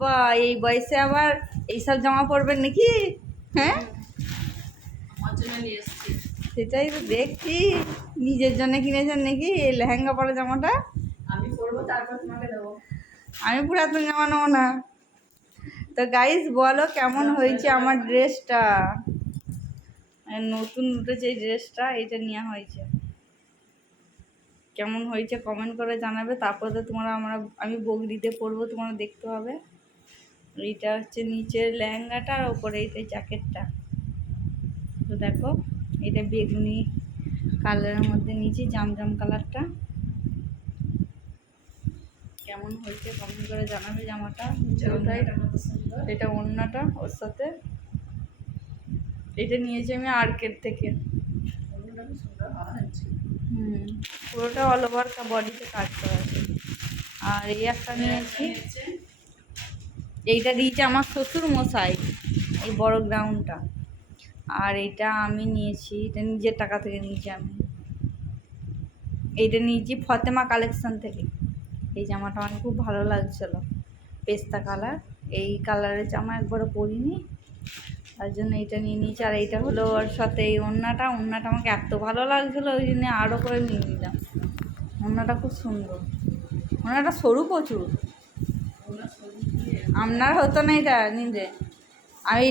বা এই বয়সে আবার এইসব জামা পরবেন নাকি? হ্যাঁ, সেটাই তো দেখছি। নিজের জন্য কিনেছেন নাকি এই লেহেঙ্গা পরা জামাটা? আমি পরবো, তারপর তোমাকে দেবো। আমি পুরাতন জামা নেবো না। তো গাইস বলো কেমন হয়েছে আমার ড্রেসটা? নতুন উঠেছে এই ড্রেসটা, এটা নেওয়া হয়েছে। কেমন হয়েছে কমেন্ট করে জানাবে। তারপর তো আমি বগরিতে পরবো, তোমরা দেখতে হবে। এইটা হচ্ছে নিচের লেহেঙ্গাটা আর ওপরে এইটা জ্যাকেটটা। তো দেখো এটা বেগুনি কালারের মধ্যে নিচে জামজাম কালারটা। কেমন হয়েছে কমেন্ট করে জানাবে জামাটা। এটা ওড়নাটা ওর সাথে। এটা নিয়েছি আমি আর্কেড থেকে। পুরোটা অল ওভার বডিতে কাজ করা আছে। আর এই একটা নিয়েছি, এইটা দিয়েছে আমার শ্বশুর মশাই, এই বড় গ্রাউন্ডটা। আর এইটা আমি নিয়েছি, এটা নিজের টাকা থেকে নিয়েছি আমি। এইটা নিয়েছি ফতেমা কালেকশন থেকে। এই জামাটা আমার খুব ভালো লাগছিলো, পেস্তা কালার। এই কালারের জামা একবারও পরিনি, তার জন্য এইটা নিয়ে নিয়েছি। আর এইটা হলো ওর সাথে এই ওড়নাটা আমাকে এত ভালো লাগছিলো, ওই জন্য আরও করে নিয়ে নিলাম। ওড়নাটা খুব সুন্দর, ওড়নাটা সরু প্রচুর। আপনার হতো না এটা নিলে,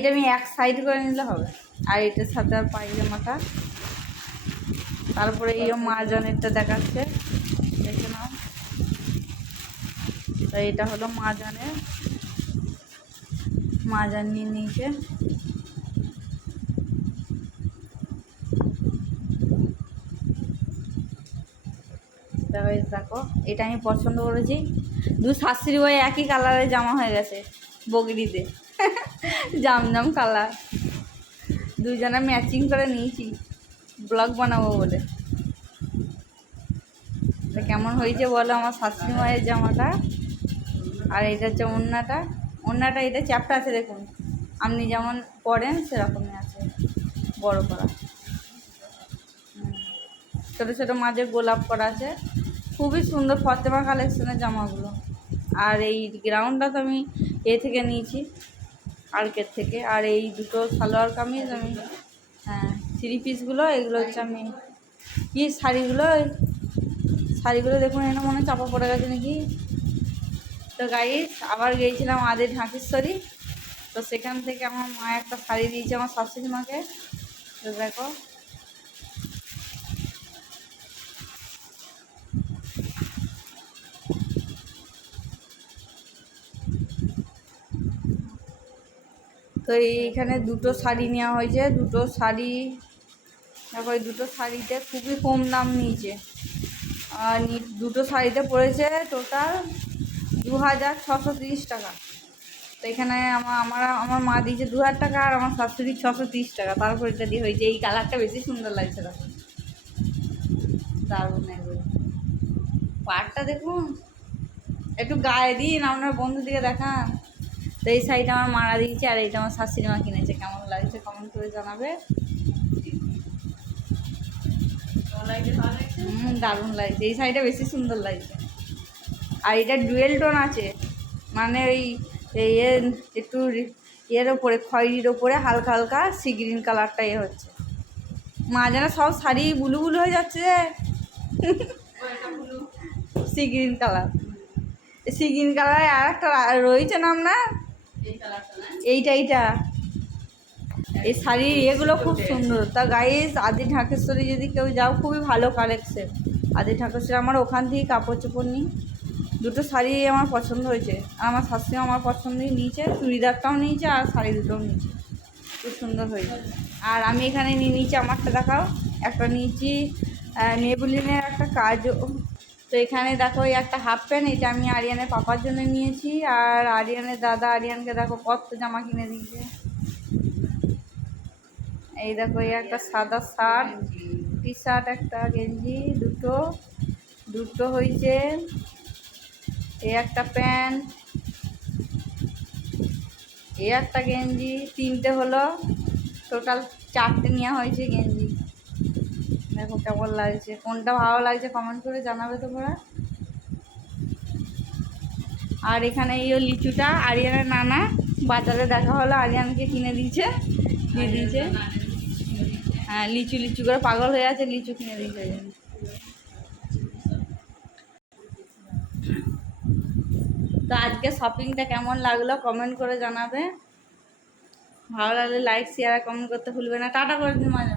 আমি এক সাইড করে নিলে হবে। আর এটার সাথে আর পায়জামাটা। তারপরে এই মার্জনেরটা দেখাচ্ছে, দেখে নাও। তো এটা হলো মার্জান নিয়ে নিয়েছে। দেখো এটা আমি পছন্দ করেছি। দু শাশুড়ি বই একই কালারের জামা হয়ে গেছে বগরিতে, জামজাম কালার। দুজনে ম্যাচিং করে নিয়েছি ব্লগ বানাবো বলে। তো কেমন হয়েছে বলো আমার শাশুড়ি মায়ের জামাটা। আর এটা হচ্ছে ওড়নাটা এটা চ্যাপটা আছে, দেখুন আপনি যেমন পরেন সেরকমই আছে, বড় করা। ছোটো ছোটো মাঝে গোলাপ করা আছে। খুবই সুন্দর ফতেমা কালেকশনের জামাগুলো। আর এই গ্রাউন্ডটা তো আমি থেকে নিয়েছি, আর্কের থেকে। আর এই দুটো সালোয়ার কামিজ আমি, হ্যাঁ, 3 পিসগুলো এগুলো হচ্ছে আমি শাড়িগুলো দেখুন এখানে মনে হয় চাপা পড়ে গেছে নাকি। তো গাইস আবার গিয়েছিলাম আদি ঢাকেশ্বরী। তো সেখান থেকে আমার মা একটা শাড়ি দিয়েছে আমার শাশুড়ি মাকে। তো দেখো তো এইখানে দুটো শাড়ি নেওয়া হয়েছে। দুটো শাড়ি দেখো, এই দুটো শাড়িতে খুবই কম দাম নিয়েছে। আর দুটো শাড়িতে পড়েছে টোটাল 2630 টাকা। তো এখানে আমার মা দিয়েছে 2000 টাকা, আর আমার শাশুড়ি 630 টাকা। তারপর এটা দিয়ে হয়েছে। এই কালারটা বেশি সুন্দর লাগছে, দেখো দারুণ একবার। পাড়টা দেখুন, একটু গায়ে দিন, আপনার বন্ধুদিকে দেখান। তো এই শাড়িটা আমার মারা দিয়েছে, আর এইটা আমার শাশুড়ি মা কিনেছে। কেমন লাগছে কমেন্ট করে জানাবে। দারুণ লাগছে, এই শাড়িটা বেশি সুন্দর লাগছে। আর এটা ডুয়েল টোন আছে, মানে ওই একটু এর ওপরে খয়েরির ওপরে হালকা হালকা সি গ্রিন কালারটা হচ্ছে। মা যেন সব শাড়ি বুলু বুলু হয়ে যাচ্ছে sea green colour. Sea green কালারে আর একটা রয়েছে নাম না, এইটা এই শাড়ির এগুলো খুব সুন্দর। তা গাইস আদি ঢাকেশ্বরী যদি কেউ যাও, খুবই ভালো কালেকশন আদি ঢাকেশ্বরী। আমার ওখান থেকেই কাপড় চোপড় নিই। দুটো শাড়ি আমার পছন্দ হয়েছে, আর আমার শাশুড়ি আমার পছন্দই নিয়েছে। চুড়িদারটাও নিয়েছে আর শাড়ি দুটোও নিয়েছে, খুব সুন্দর হয়েছে। আর আমি এখানে নিয়ে নিয়েছি, আমারটা দেখাও। একটা নিয়েছি নেবুলিনের একটা কাজও। তো এখানে দেখো এই একটা হাফ প্যান্ট, এটা আমি আরিয়ানের পাপার জন্য নিয়েছি। আর আরিয়ানের দাদা আরিয়ানকে দেখো কত জামা কিনে দিয়েছে। এই দেখো এই একটা সাদা শার্ট, টি শার্ট, একটা গেঞ্জি, দুটো হয়েছে। এই একটা প্যান্ট, এই একটা গেঞ্জি, 3টে হলো, টোটাল 4টে নেওয়া হয়েছে গেঞ্জি। দেখো কেমন লাগছে, কোনটা ভালো লাগছে কমেন্ট করে জানাবে তোমরা। আর এখানে এই লিচুটা আরিয়ানের নানা বাজারে দেখা হলো, আরিয়ানকে কিনে দিয়েছে, দিয়ে দিয়েছে। হ্যাঁ, লিচু লিচু করে পাগল হয়ে আছে, লিচু কিনে দিয়েছে। তো আজকে শপিংটা কেমন লাগলো কমেন্ট করে জানাবে। ভালো লাগলে লাইক শেয়ার আর কমেন্ট করতে ভুলবে না। টাটা করে দিন মাঝে।